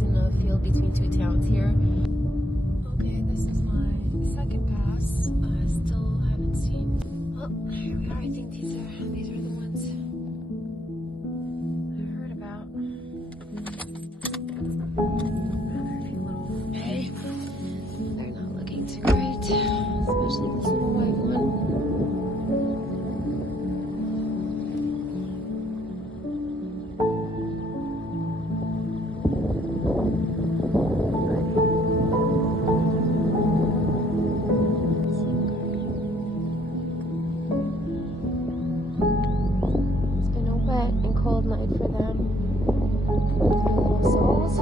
pass in a field between two towns here. Okay, this is my second pass. I still haven't seen. Oh, here we are. I think these are the ones I heard about. Rather a few little hay. They're not looking too great, especially this little white one. Cold night for them. Their little souls.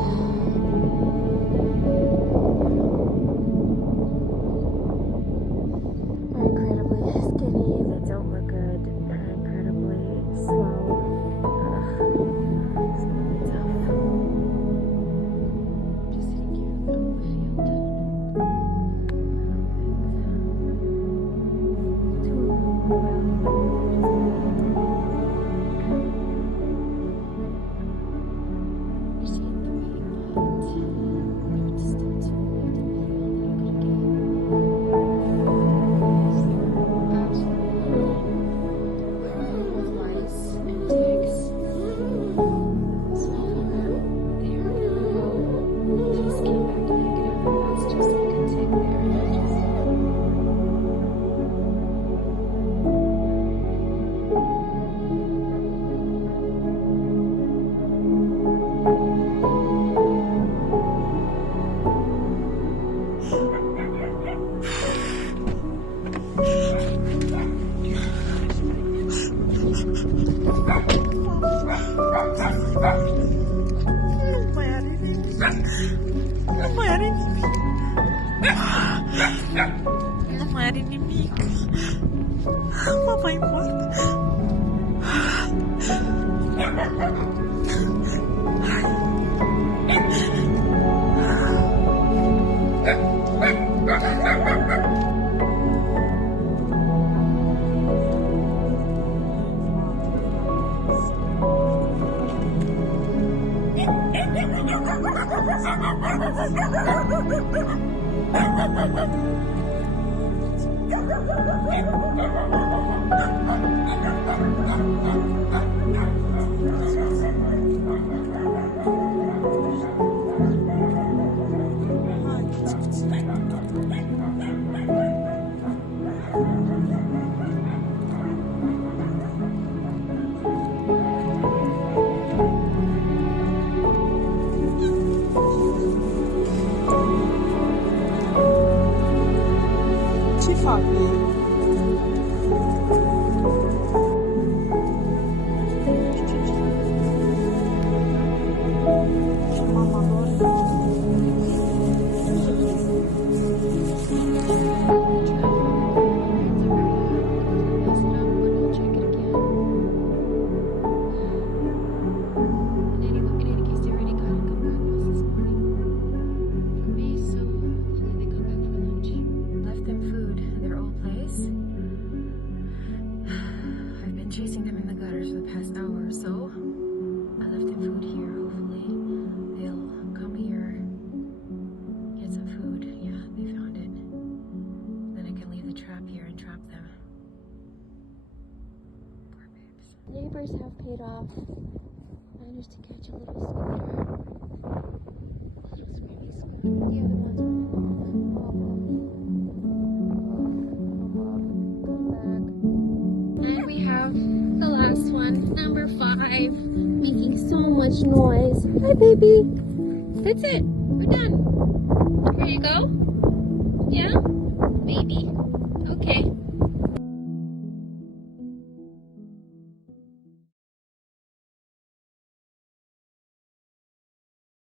Are incredibly skinny. They don't look good. They're incredibly slow. It's gonna be tough. Just sitting here in the middle of the field. Too well. Não era inimiga. Mamãe morta. Chasing them in the gutters for the past hour or so. I left them food here. Hopefully they'll come here, get some food. Yeah, they found it. Then I can leave the trap here and trap them. Poor babes. Neighbors have paid off. Managed to catch a little scooter. A little screaming scooter. The other ones were the last one, number 5, making so much noise. Hi, baby. That's it. We're done. Here you go. Yeah, baby.